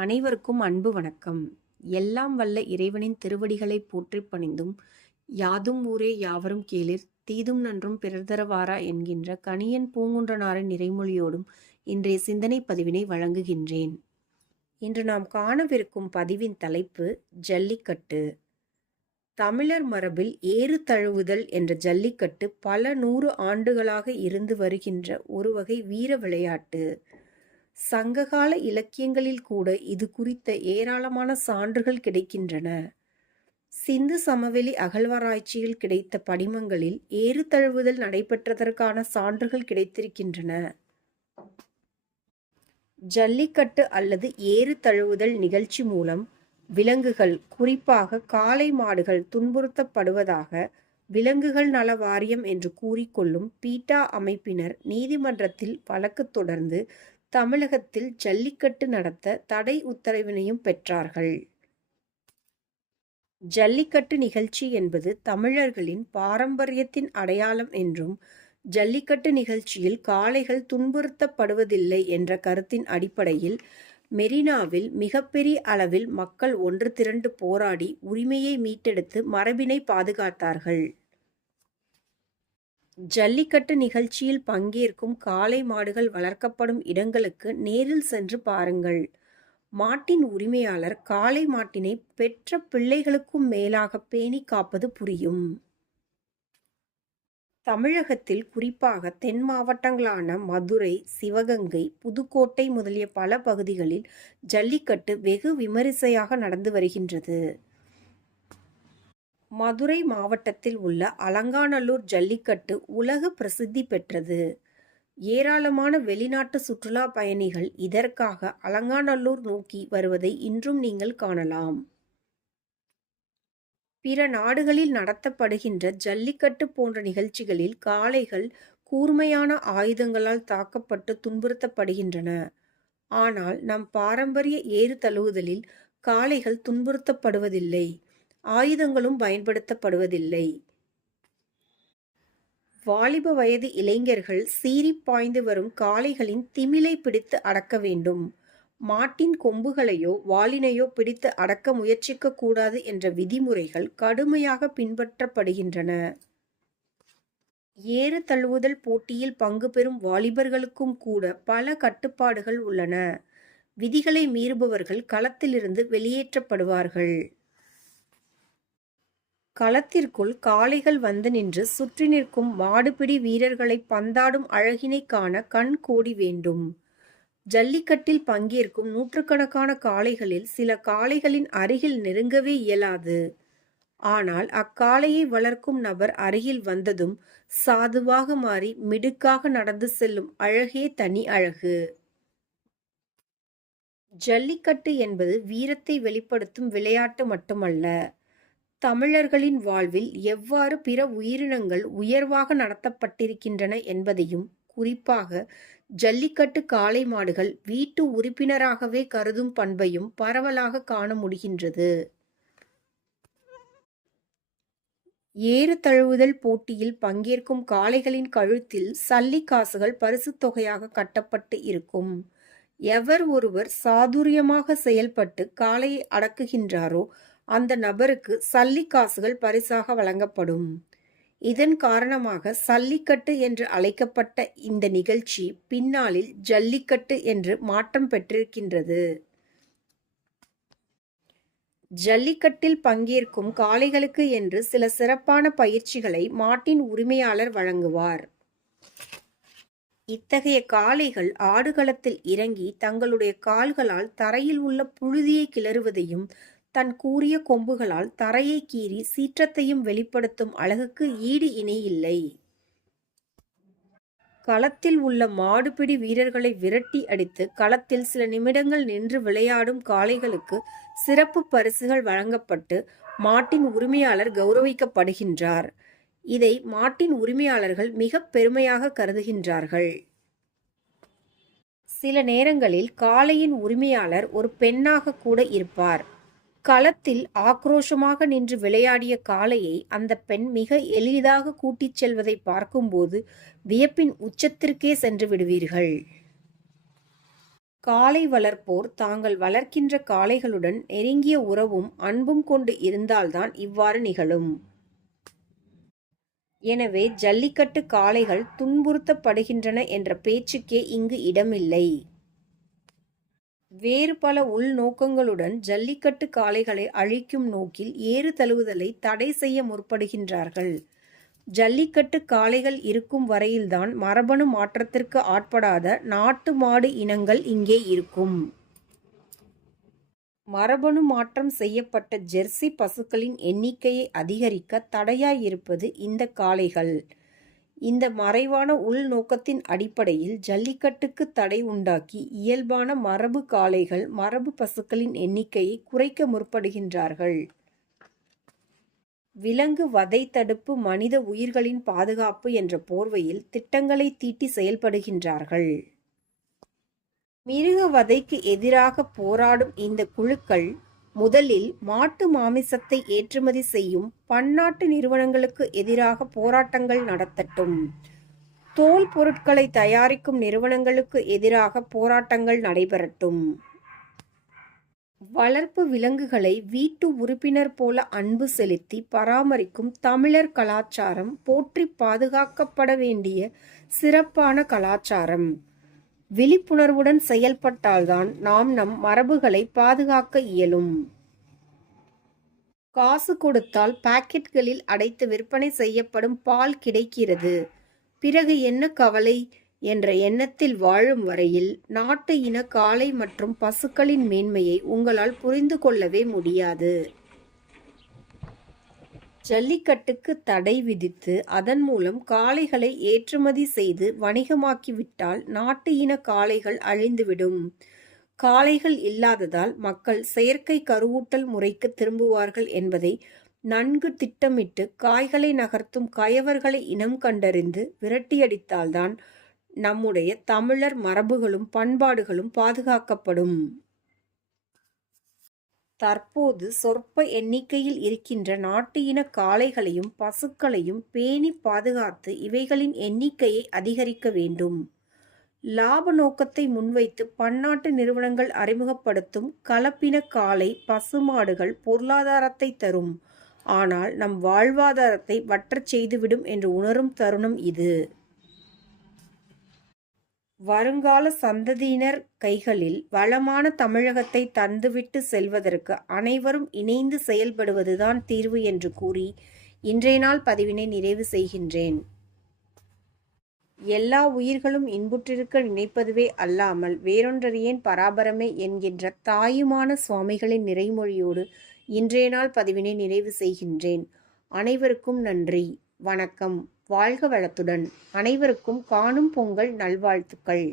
அனைவருக்கும் அன்பு வணக்கம். எல்லாம் வல்ல இறைவனின் திருவடிகளைப் போற்றிப் பணிந்தும், யாதும் ஊரே யாவரும் கேளிர் தீதும் நன்றும் பிறர்தரவாரா என்கின்ற கணியன் பூங்குன்றனாரின் நிறைமொழியோடும் இன்றைய சிந்தனை பதிவினை வழங்குகின்றேன். இன்று நாம் காணவிருக்கும் பதிவின் தலைப்பு ஜல்லிக்கட்டு. தமிழர் மரபில் ஏறு தழுவுதல் என்ற ஜல்லிக்கட்டு பல 100 ஆண்டுகளாக இருந்து வருகின்ற ஒரு வகை வீர விளையாட்டு. சங்ககால இலக்கியங்களில் கூட இது குறித்த ஏராளமான சான்றுகள் கிடைக்கின்றன. சிந்து சமவெளி அகழ்வாராய்ச்சியில் கிடைத்த படிமங்களில் ஏறு தழுவுதல் நடைபெற்றதற்கான சான்றுகள் கிடைத்திருக்கின்றன. ஜல்லிக்கட்டு அல்லது ஏறு தழுவுதல் நிகழ்ச்சி மூலம் விலங்குகள், குறிப்பாக காளை மாடுகள் துன்புறுத்தப்படுவதாக விலங்குகள் நல வாரியம் என்று கூறிக்கொள்ளும் பீட்டா அமைப்பினர் நீதிமன்றத்தில் வழக்கு தொடர்ந்து தமிழகத்தில் ஜல்லிக்கட்டு நடத்த தடை உத்தரவினையும் பெற்றார்கள். ஜல்லிக்கட்டு நிகழ்ச்சி என்பது தமிழர்களின் பாரம்பரியத்தின் அடையாளம் என்றும், ஜல்லிக்கட்டு நிகழ்ச்சியில் காளைகள் துன்புறுத்தப்படுவதில்லை என்ற கருத்தின் அடிப்படையில் மெரினாவில் மிகப்பெரிய அளவில் மக்கள் ஒன்று திரண்டு போராடி உரிமையை மீட்டெடுத்து மரபினை பாதுகாத்தார்கள். ஜல்லிக்கட்டு நிகழ்ச்சியில் பங்கேற்கும் காளை மாடுகள் வளர்க்கப்படும் இடங்களுக்கு நேரில் சென்று பாருங்கள். மாட்டின் உரிமையாளர் காளை மாட்டினை பெற்ற பிள்ளைகளுக்கும் மேலாக பேணி காப்பது புரியும். தமிழகத்தில் குறிப்பாக தென் மாவட்டங்களான மதுரை, சிவகங்கை, புதுக்கோட்டை முதலிய பல பகுதிகளில் ஜல்லிக்கட்டு வெகு விமரிசையாக நடந்து வருகின்றது. மதுரை மாவட்டத்தில் உள்ள அலங்காநல்லூர் ஜல்லிக்கட்டு உலக பிரசித்தி பெற்றது. ஏராளமான வெளிநாட்டு சுற்றுலா பயணிகள் இதற்காக அலங்காநல்லூர் நோக்கி வருவதை இன்றும் நீங்கள் காணலாம். பிற நாடுகளில் நடத்தப்படுகின்ற ஜல்லிக்கட்டு போன்ற நிகழ்ச்சிகளில் காளைகள் கூர்மையான ஆயுதங்களால் தாக்கப்பட்டு துன்புறுத்தப்படுகின்றன. ஆனால் நம் பாரம்பரிய ஏறு தழுவுதலில் காளைகள் துன்புறுத்தப்படுவதில்லை, ஆயுதங்களும் பயன்படுத்தப்படுவதில்லை. வாலிப வயது இளைஞர்கள் சீறி பாய்ந்து வரும் காளைகளின் திமிலை பிடித்து அடக்க வேண்டும். மாட்டின் கொம்புகளையோ வாலினையோ பிடித்து அடக்க முயற்சிக்க கூடாது என்ற விதிமுறைகள் கடுமையாக பின்பற்றப்படுகின்றன. ஏறு தழுவுதல் போட்டியில் பங்கு பெறும் வாலிபர்களுக்கும் கூட பல கட்டுப்பாடுகள் உள்ளன. விதிகளை மீறுபவர்கள் களத்திலிருந்து வெளியேற்றப்படுவார்கள். களத்திற்குள் காளைகள் வந்து நின்று சுற்றி நிற்கும் மாடுபிடி வீரர்களை பந்தாடும் அழகினை காண கண் கோடி வேண்டும். ஜல்லிக்கட்டில் பங்கேற்கும் நூற்றுக்கணக்கான காளைகளில் சில காளைகளின் அருகில் நெருங்கவே இயலாது. ஆனால் அக்காளையை வளர்க்கும் நபர் அருகில் வந்ததும் சாதுவாக மாறி மிடுக்காக நடந்து செல்லும் அழகே தனி அழகு. ஜல்லிக்கட்டு என்பது வீரத்தை வெளிப்படுத்தும் விளையாட்டு மட்டுமல்ல, தமிழர்களின் வாழ்வில் எவ்வாறு பிற உயிரினங்கள் உயர்வாக நடத்தப்பட்டிருக்கின்றன என்பதையும், குறிப்பாக ஜல்லிக்கட்டு காளை மாடுகள் வீட்டு உறுப்பினராகவே கருதும் பண்பையும் பரவலாக காண முடிகின்றது. ஏறு தழுவுதல் போட்டியில் பங்கேற்கும் காளைகளின் கழுத்தில் சல்லி காசுகள் பரிசு தொகையாக கட்டப்பட்டு இருக்கும். எவர் ஒருவர் சாதுரியமாக செயல்பட்டு காளையை அடக்குகின்றாரோ அந்த நபருக்கு சல்லி காசுகள் பரிசாக வழங்கப்படும். இதன் காரணமாக சல்லிக்கட்டு என்று அழைக்கப்பட்ட இந்த நிகழ்ச்சி பின்னாளில் ஜல்லிக்கட்டு என்று மாற்றம் பெற்றிருக்கின்றது. ஜல்லிக்கட்டில் பங்கேற்கும் காளைகளுக்கு என்று சில சிறப்பான பயிற்சிகளை மாட்டின் உரிமையாளர் வழங்குவார். இத்தகைய காளைகள் ஆடுகளத்தில் இறங்கி தங்களுடைய கால்களால் தரையில் உள்ள புழுதியை கிளறுவதையும், தன் கூரிய கொம்புகளால் தரையை கீறி சீற்றத்தையும் வெளிப்படுத்தும் அழகுக்கு ஈடு இணை இல்லை. களத்தில் உள்ள மாடுபிடி வீரர்களை விரட்டி அடித்து களத்தில் சில நிமிடங்கள் நின்று விளையாடும் காளைகளுக்கு சிறப்பு பரிசுகள் வழங்கப்பட்டு மாட்டின் உரிமையாளர் கௌரவிக்கப்படுகின்றார். இதை மாட்டின் உரிமையாளர்கள் மிக பெருமையாக கருதுகின்றார்கள். சில நேரங்களில் காளையின் உரிமையாளர் ஒரு பெண்ணாக கூட இருப்பார். களத்தில் ஆக்ரோஷமாக நின்று விளையாடிய காளையை அந்த பெண் மிக எளிதாக கூட்டிச் செல்வதை பார்க்கும்போது வியப்பின் உச்சத்திற்கே சென்று விடுவீர்கள். காளை வளர்ப்போர் தாங்கள் வளர்க்கின்ற காளைகளுடன் நெருங்கிய உறவும் அன்பும் கொண்டு இருந்தால்தான் இவ்வாறு நிகழும். எனவே ஜல்லிக்கட்டு காளைகள் துன்புறுத்தப்படுகின்றன என்ற பேச்சுக்கே இங்கு இடமில்லை. வேறு பல உள்நோக்கங்களுடன் ஜல்லிக்கட்டு காளைகளை அழிக்கும் நோக்கில் ஏறு தழுவுதலை தடை செய்ய முற்படுகின்றார்கள். ஜல்லிக்கட்டு காளைகள் இருக்கும் வரையில்தான் மரபணு மாற்றத்திற்கு ஆட்படாத நாட்டு மாடு இனங்கள் இங்கே இருக்கும். மரபணு மாற்றம் செய்யப்பட்ட ஜெர்சி பசுக்களின் எண்ணிக்கையை அதிகரிக்க தடையாயிருப்பது இந்த காளைகள். இந்த மறைவான உள்நோக்கத்தின் அடிப்படையில் ஜல்லிக்கட்டுக்கு தடை உண்டாக்கி இயல்பான மரபு காளைகள் மரபு பசுக்களின் எண்ணிக்கையை குறைக்க முற்படுகின்றார்கள். விலங்கு வதை தடுப்பு, மனித உயிர்களின் பாதுகாப்பு என்ற போர்வையில் திட்டங்களை தீட்டி செயல்படுகின்றார்கள். மிருக வதைக்கு எதிராக போராடும் இந்த குழுக்கள் முதலில் மாட்டு மாமிசத்தை ஏற்றுமதி செய்யும் பன்னாட்டு நிறுவனங்களுக்கு எதிராக போராட்டங்கள் நடத்தட்டும். தோல் பொருட்களை தயாரிக்கும் நிறுவனங்களுக்கு எதிராக போராட்டங்கள் நடைபெறட்டும். வளர்ப்பு விலங்குகளை வீட்டு உறுப்பினர் போல அன்பு செலுத்தி பராமரிக்கும் தமிழர் கலாச்சாரம் போற்றி பாதுகாக்கப்பட வேண்டிய சிறப்பான கலாச்சாரம். விழிப்புணர்வுடன் செயல்பட்டால்தான் நாம் நம் மரபுகளை பாதுகாக்க இயலும். காசு கொடுத்தால் பாக்கெட்களில் அடைத்து விற்பனை செய்யப்படும் பால் கிடைக்கிறது, பிறகு என்ன கவலை என்ற எண்ணத்தில் வாழும் வரையில் நாட்டு இன காளை மற்றும் பசுக்களின் மேன்மையை உங்களால் புரிந்து கொள்ளவே முடியாது. ஜல்லிக்கட்டுக்கு தடை விதித்து அதன் மூலம் காளைகளை ஏற்றுமதி செய்து வணிகமாக்கிவிட்டால் நாட்டு இன காளைகள் அழிந்துவிடும். காளைகள் இல்லாததால் மக்கள் செயற்கை கருவூட்டல் முறைக்கு திரும்புவார்கள் என்பதை நன்கு திட்டமிட்டு காய்களை நகர்த்தும் கயவர்களை இனம் கண்டறிந்து விரட்டியடித்தால்தான் நம்முடைய தமிழர் மரபுகளும் பண்பாடுகளும் பாதுகாக்கப்படும். தற்போது சொற்ப எண்ணிக்கையில் இருக்கின்ற நாட்டு இன காளைகளையும் பசுக்களையும் பேணி பாதுகாத்து இவைகளின் எண்ணிக்கையை அதிகரிக்க வேண்டும். லாப நோக்கத்தை முன்வைத்து பன்னாட்டு நிறுவனங்கள் அறிமுகப்படுத்தும் கலப்பின காளை பசுமாடுகள் பொருளாதாரத்தை தரும், ஆனால் நம் வாழ்வாதாரத்தை வற்றச் செய்துவிடும் என்று உணரும் தருணம் இது. வருங்கால சந்ததியினர் கைகளில் வளமான தமிழகத்தை தந்துவிட்டு செல்வதற்கு அனைவரும் இணைந்து செயல்படுவதுதான் தீர்வு என்று கூறி இன்றைய நாள் பதிவினை நிறைவு செய்கின்றேன். எல்லா உயிர்களும் இன்புற்றிருக்க நினைப்பதுவே அல்லாமல் வேறொன்றறியேன் பராபரமே என்கின்ற தாயுமான சுவாமிகளின் நிறைமொழியோடு இன்றைய நாள் பதிவினை நிறைவு செய்கின்றேன். அனைவருக்கும் நன்றி, வணக்கம். வாழ்க வளத்துடன். அனைவருக்கும் காணும் பொங்கல் நல்வாழ்த்துக்கள்.